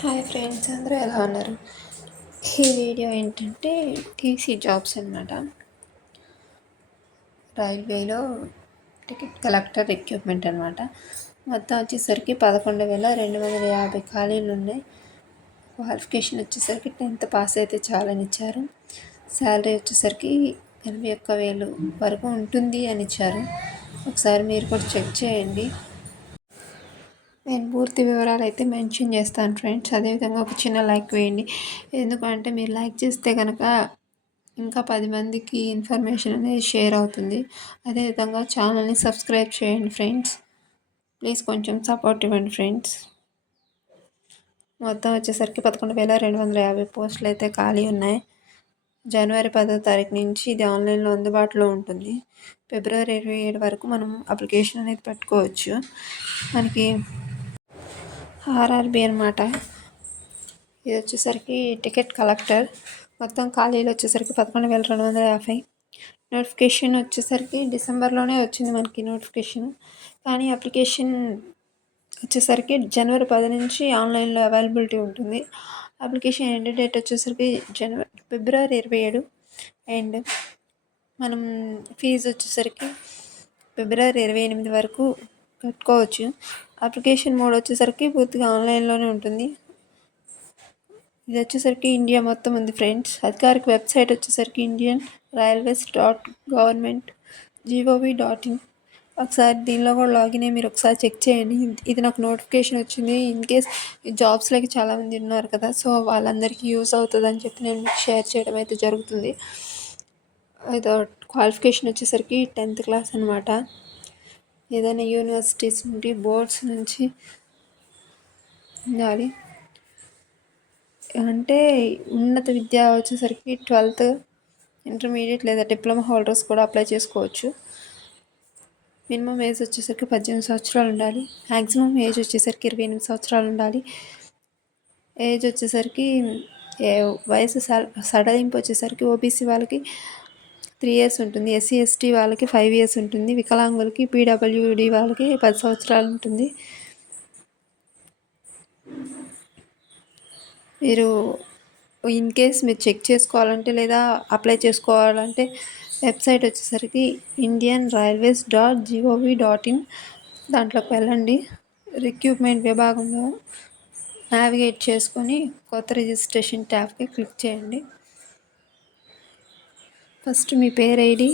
Hi friends అందరూ ఎలా ఉన్నారు? ఈ వీడియో ఏంటంటే టీసీ జాబ్స్ అనమాట రైల్వేలో టికెట్ కలెక్టర్ ఎక్విప్మెంట్ అనమాట మొత్తం వచ్చేసరికి పదకొండు వేల రెండు వందల యాభై ఖాళీలు ఉన్నాయి. క్వాలిఫికేషన్ వచ్చేసరికి టెన్త్ పాస్ అయితే చాలని ఇచ్చారు. శాలరీ వచ్చేసరికి ఎనభై ఒక్క వేలు వరకు ఉంటుంది అని ఇచ్చారు. ఒకసారి మీరు కూడా చెక్ చేయండి. నేను పూర్తి వివరాలు అయితే మెన్షన్ చేస్తాను ఫ్రెండ్స్. అదేవిధంగా ఒక చిన్న లైక్ వేయండి. ఎందుకంటే మీరు లైక్ చేస్తే కనుక ఇంకా పది మందికి ఇన్ఫర్మేషన్ అనేది షేర్ అవుతుంది. అదేవిధంగా ఛానల్ని సబ్స్క్రైబ్ చేయండి ఫ్రెండ్స్. ప్లీజ్ కొంచెం సపోర్ట్ ఇవ్వండి ఫ్రెండ్స్. మొత్తం వచ్చేసరికి పదకొండు వేల రెండు వందల యాభై పోస్టులు అయితే ఖాళీ ఉన్నాయి. జనవరి పదో తారీఖు నుంచి ఇది ఆన్లైన్లో అందుబాటులో ఉంటుంది. ఫిబ్రవరి ఇరవై ఏడు వరకు మనం అప్లికేషన్ అనేది పెట్టుకోవచ్చు. మనకి ఆర్ఆర్బి అనమాట ఇది వచ్చేసరికి టికెట్ కలెక్టర్. మొత్తం ఖాళీలు వచ్చేసరికి పదకొండు వేల రెండు వందల యాభై. నోటిఫికేషన్ వచ్చేసరికి డిసెంబర్లోనే వచ్చింది మనకి నోటిఫికేషన్. కానీ అప్లికేషన్ వచ్చేసరికి జనవరి పది నుంచి ఆన్లైన్లో అవైలబిలిటీ ఉంటుంది. అప్లికేషన్ ఎండ్ డేట్ వచ్చేసరికి జనవరి ఫిబ్రవరి ఇరవై ఏడు. అండ్ మనం ఫీజు వచ్చేసరికి ఫిబ్రవరి ఇరవై ఎనిమిది వరకు కట్టుకోవచ్చు. అప్లికేషన్ మోడ్ వచ్చేసరికి పూర్తిగా ఆన్లైన్లోనే ఉంటుంది. ఇది వచ్చేసరికి ఇండియా మొత్తం ఉంది ఫ్రెండ్స్. అధికారిక వెబ్సైట్ వచ్చేసరికి Indian railways dot government G O V dot in. ఒకసారి దీనిలో కూడా లాగిన్ అయ్యి మీరు ఒకసారి చెక్ చేయండి. ఇది నాకు నోటిఫికేషన్ వచ్చింది. ఇన్ కేస్ జాబ్స్లోకి చాలామంది ఉన్నారు కదా సో వాళ్ళందరికీ యూస్ అవుతుంది అని చెప్పి నేను షేర్ చేయడం అయితే జరుగుతుంది. ఇది క్వాలిఫికేషన్ వచ్చేసరికి టెన్త్ క్లాస్ అనమాట ఏదైనా యూనివర్సిటీస్ నుండి బోర్డ్స్ నుంచి ఉండాలి. అంటే ఉన్నత విద్య వచ్చేసరికి ట్వెల్త్ ఇంటర్మీడియట్ లేదా డిప్లొమా హోల్డర్స్ కూడా అప్లై చేసుకోవచ్చు. మినిమం ఏజ్ వచ్చేసరికి పద్దెనిమిది సంవత్సరాలు ఉండాలి. మ్యాక్సిమం ఏజ్ వచ్చేసరికి ఇరవై ఎనిమిది సంవత్సరాలు ఉండాలి. ఏజ్ వచ్చేసరికి వయసు సడలింపు వచ్చేసరికి ఓబీసీ వాళ్ళకి త్రీ ఇయర్స్ ఉంటుంది. ఎస్సీ ఎస్టీ వాళ్ళకి ఫైవ్ ఇయర్స్ ఉంటుంది. వికలాంగులకి పీడబ్ల్యూడి వాళ్ళకి పది సంవత్సరాలు ఉంటుంది. మీరు ఇన్ కేస్ మీరు చెక్ చేసుకోవాలంటే లేదా అప్లై చేసుకోవాలంటే వెబ్సైట్ వచ్చేసరికి Indian railways dot G O V dot in దాంట్లోకి వెళ్ళండి. రిక్రూట్మెంట్ విభాగంలో నావిగేట్ చేసుకొని కొత్త రిజిస్ట్రేషన్ ట్యాబ్కి క్లిక్ చేయండి. ఫస్ట్ మీ పేరు ఐడి?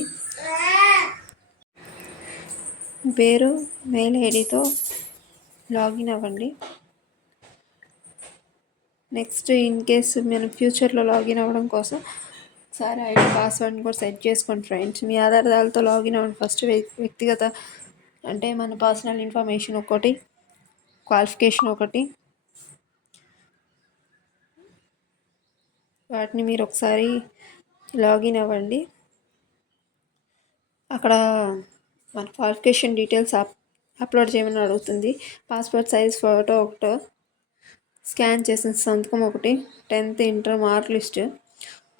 పేరు మెయిల్ ఐడితో లాగిన్ అవ్వండి. నెక్స్ట్ ఇన్ కేసు మనం ఫ్యూచర్లో లాగిన్ అవ్వడం కోసం ఒకసారి ఐడి పాస్వర్డ్ని కూడా సెట్ చేసుకోండి ఫ్రెండ్స్. మీ ఆధారాలతో లాగిన్ అవ్వండి. ఫస్ట్ వ్యక్తిగత అంటే మన పర్సనల్ ఇన్ఫర్మేషన్ ఒకటి క్వాలిఫికేషన్ ఒకటి. వాటిని మీరు ఒకసారి లాగిన్ అవ్వండి. అక్కడ మన క్వాలిఫికేషన్ డీటెయిల్స్ అప్ అప్లోడ్ చేయమని అడుగుతుంది. పాస్పోర్ట్ సైజ్ ఫోటో ఒకటి. స్కాన్ చేసిన సంతకం ఒకటి. టెన్త్ ఇంటర్ మార్క్ లిస్ట్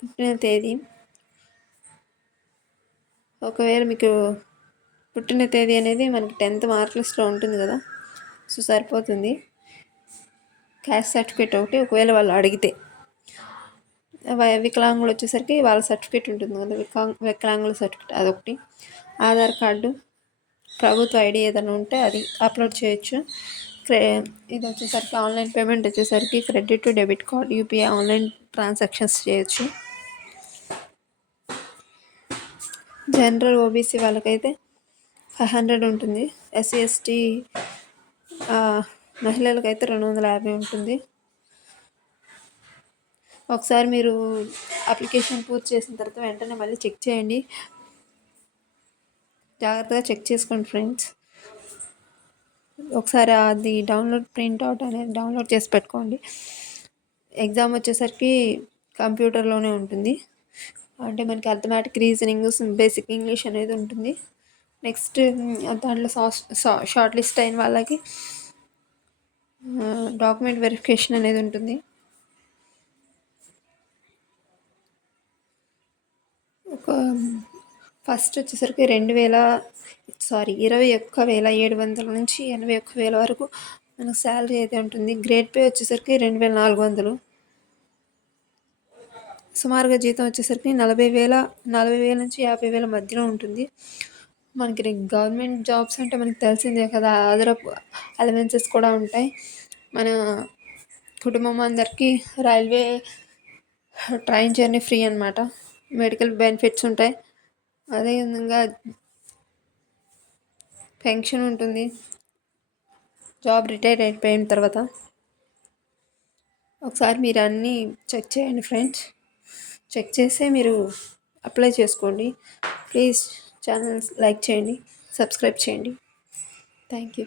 పుట్టిన తేదీ. ఒకవేళ మీకు పుట్టిన తేదీ అనేది మనకి టెన్త్ మార్క్ లిస్ట్లో ఉంటుంది కదా. సో సరిపోతుంది. క్యాస్ట్ సర్టిఫికేట్ ఒకటి. ఒకవేళ వాళ్ళు అడిగితే. వికలాంగులు వచ్చేసరికి వాళ్ళ సర్టిఫికేట్ ఉంటుంది కదా వికలాంగ్ వికలాంగుల సర్టిఫికేట్ అదొకటి. ఆధార్ కార్డు ప్రభుత్వ ఐడి ఏదైనా ఉంటే అది అప్లోడ్ చేయొచ్చు. ఇది వచ్చేసరికి ఆన్లైన్ పేమెంట్ వచ్చేసరికి credit debit card UPI online transactions చేయొచ్చు. జనరల్ ఓబీసీ వాళ్ళకైతే ఫైవ్ హండ్రెడ్ ఉంటుంది. ఎస్సీ ఎస్టీ మహిళలకైతే రెండు వందల యాభై ఉంటుంది. ఒకసారి మీరు అప్లికేషన్ పూర్తి చేసిన తర్వాత వెంటనే మళ్ళీ చెక్ చేయండి. జాగ్రత్తగా చెక్ చేసుకోండి ఫ్రెండ్స్. ఒకసారి అది డౌన్లోడ్ ప్రింట్అవుట్ అనేది డౌన్లోడ్ చేసి పెట్టుకోండి. ఎగ్జామ్ వచ్చేసరికి కంప్యూటర్లోనే ఉంటుంది. అంటే మనకి అర్థమాటిక్ రీజనింగ్ బేసిక్ ఇంగ్లీష్ అనేది ఉంటుంది. నెక్స్ట్ దాంట్లో షార్ట్ లిస్ట్ అయిన వాళ్ళకి డాక్యుమెంట్ వెరిఫికేషన్ అనేది ఉంటుంది ఒక ఫస్ట్ వచ్చేసరికి రెండు వేల సారీ ఇరవై ఒక్క వేల ఏడు వందల నుంచి ఎనభై ఒక్క వేల వరకు మనకు శాలరీ అయితే ఉంటుంది. గ్రేడ్ పే వచ్చేసరికి రెండు వేల నాలుగు వందలు. సుమారుగా జీతం వచ్చేసరికి నలభై వేల నలభై వేల నుంచి యాభై వేల మధ్యలో ఉంటుంది. మనకి గవర్నమెంట్ జాబ్స్ అంటే మనకి తెలిసిందే కదా అదనపు అలవెన్సెస్ కూడా ఉంటాయి. మన కుటుంబం అందరికీ రైల్వే ట్రైన్ జర్నీ ఫ్రీ అనమాట మెడికల్ బెనిఫిట్స్ ఉంటాయి. అదేవిధంగా పెన్షన్ ఉంటుంది. జాబ్ రిటైర్ అయిపోయిన తర్వాత ఒకసారి మీరు అన్నీ చెక్ చేయండి ఫ్రెండ్స్. చెక్ చేస్తే మీరు అప్లై చేసుకోండి. ప్లీజ్ ఛానల్స్ లైక్ చేయండి సబ్స్క్రైబ్ చేయండి. Thank you.